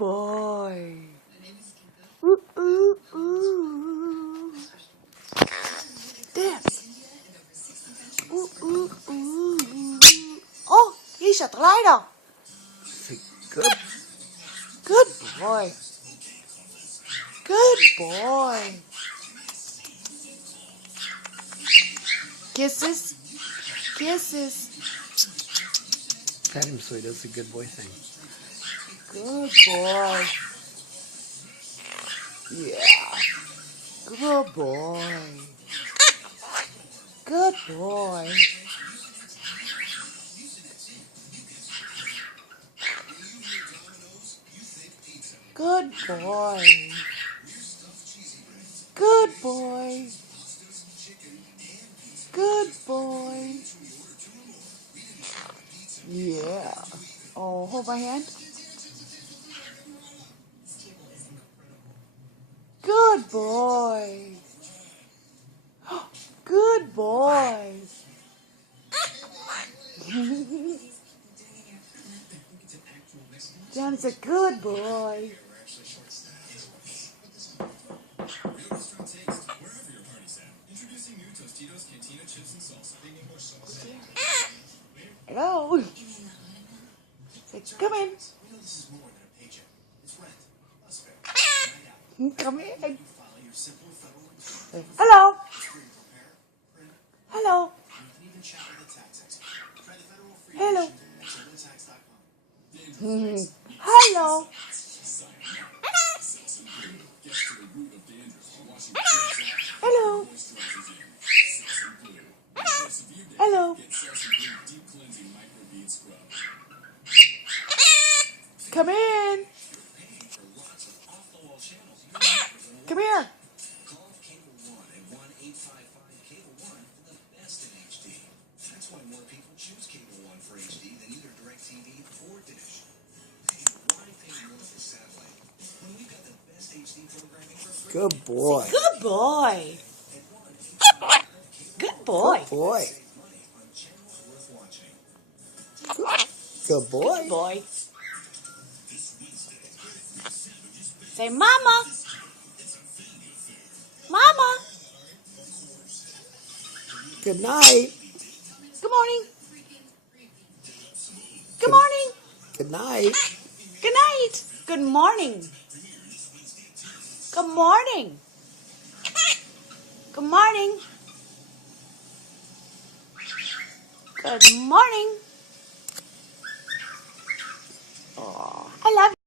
boy. Ooh, ooh, ooh. Dance. Ooh, ooh, ooh. Oh, he's at the lighter. Good boy. Good boy. Kisses. Kisses. Pat him so he does the good boy thing. Good boy. Yeah. Good boy. Good boy. Good boy. Good boy. Good boy. Yeah. Oh, hold my hand. Good boy. Good boy. John's a good boy. Hello. Say, come in. Come in. Hello. Hello. Hello. Hello. Hello. Hello. Come in. Come here. That's why more people choose Cable One for HD than either DirecTV or Dish. Why pay more for satellite when we've got the best HD programming for free? Good boy. Good boy. Good boy. Good boy. Save money on channels worth watching. Good boy. Good boy. Say, Mama. Mama. Good night. Good morning. Good morning. Good night. Good night. Good morning. Good morning. Good morning. Good morning. Oh, I love you.